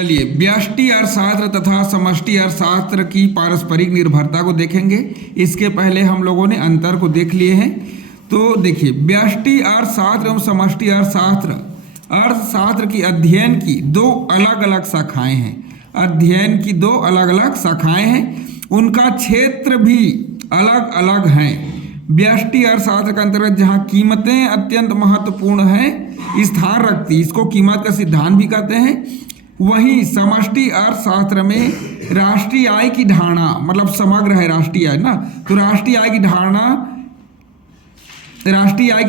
चलिए व्यष्टि अर्थशास्त्र तथा समष्टि अर्थशास्त्र की पारस्परिक निर्भरता को देखेंगे। इसके पहले हम लोगों ने अंतर को देख लिए हैं। तो देखिए व्यष्टि अर्थशास्त्र एवं समष्टि अर्थशास्त्र की अध्ययन की दो अलग अलग शाखाएं हैं। अध्ययन की दो अलग अलग शाखाएं हैं, उनका क्षेत्र भी अलग अलग हैं। व्यष्टि अर्थशास्त्र के अंतर्गत जहाँ कीमतें अत्यंत महत्वपूर्ण हैं, स्थान रखती, इसको कीमत का सिद्धांत भी कहते हैं। वहीं समष्टि अर्थशास्त्र में राष्ट्रीय आय की धारणा, मतलब समग्र है राष्ट्रीय आय ना, तो राष्ट्रीय आय की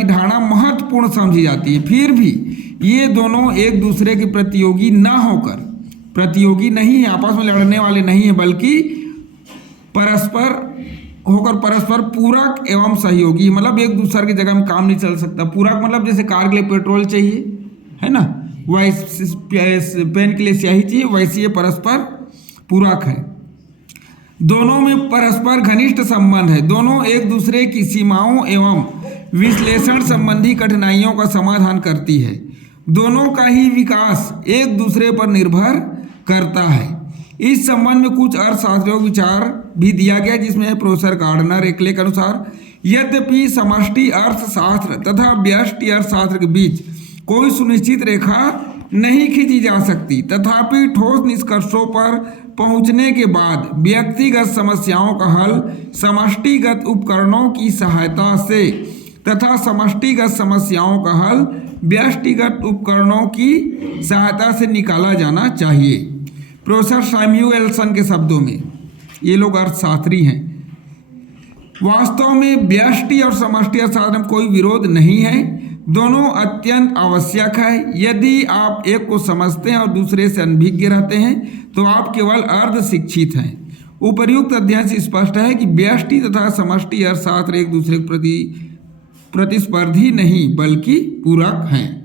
धारणा महत्वपूर्ण समझी जाती है। फिर भी ये दोनों एक दूसरे के प्रतियोगी ना होकर, प्रतियोगी नहीं है, आपस में लड़ने वाले नहीं है, बल्कि परस्पर पूरक एवं सहयोगी, मतलब एक दूसरे की जगह में काम नहीं चल सकता। पूरक मतलब जैसे कार के लिए पेट्रोल चाहिए है ना, वैसे पेन के लिए स्याही चाहिए, वैसे ये परस्पर पूरक है। दोनों में परस्पर घनिष्ठ संबंध है। दोनों एक दूसरे की सीमाओं एवं विश्लेषण संबंधी कठिनाइयों का समाधान करती है। दोनों का ही विकास एक दूसरे पर निर्भर करता है। इस संबंध में कुछ अर्थशास्त्रियों का विचार भी दिया गया, जिसमें प्रोफेसर गार्डनर एकले के अनुसार यद्यपि समष्टि अर्थशास्त्र तथा व्यष्टि अर्थशास्त्र के बीच कोई सुनिश्चित रेखा नहीं खींची जा सकती, तथापि ठोस निष्कर्षों पर पहुंचने के बाद व्यक्तिगत समस्याओं का हल समष्टिगत उपकरणों की सहायता से तथा समष्टिगत समस्याओं का हल व्यष्टिगत उपकरणों की सहायता से निकाला जाना चाहिए। प्रोफेसर सैमुएल्सन के शब्दों में, ये लोग अर्थशास्त्री हैं, वास्तव में व्यष्टि और समष्टि अर्थशास्त्र में कोई विरोध नहीं है, दोनों अत्यंत आवश्यक है। यदि आप एक को समझते हैं और दूसरे से अनभिज्ञ रहते हैं तो आप केवल अर्ध शिक्षित हैं। उपर्युक्त अध्ययन से स्पष्ट है कि व्यष्टि तथा समष्टि अर्थशास्त्र एक दूसरे के प्रति प्रतिस्पर्धी नहीं बल्कि पूरक हैं।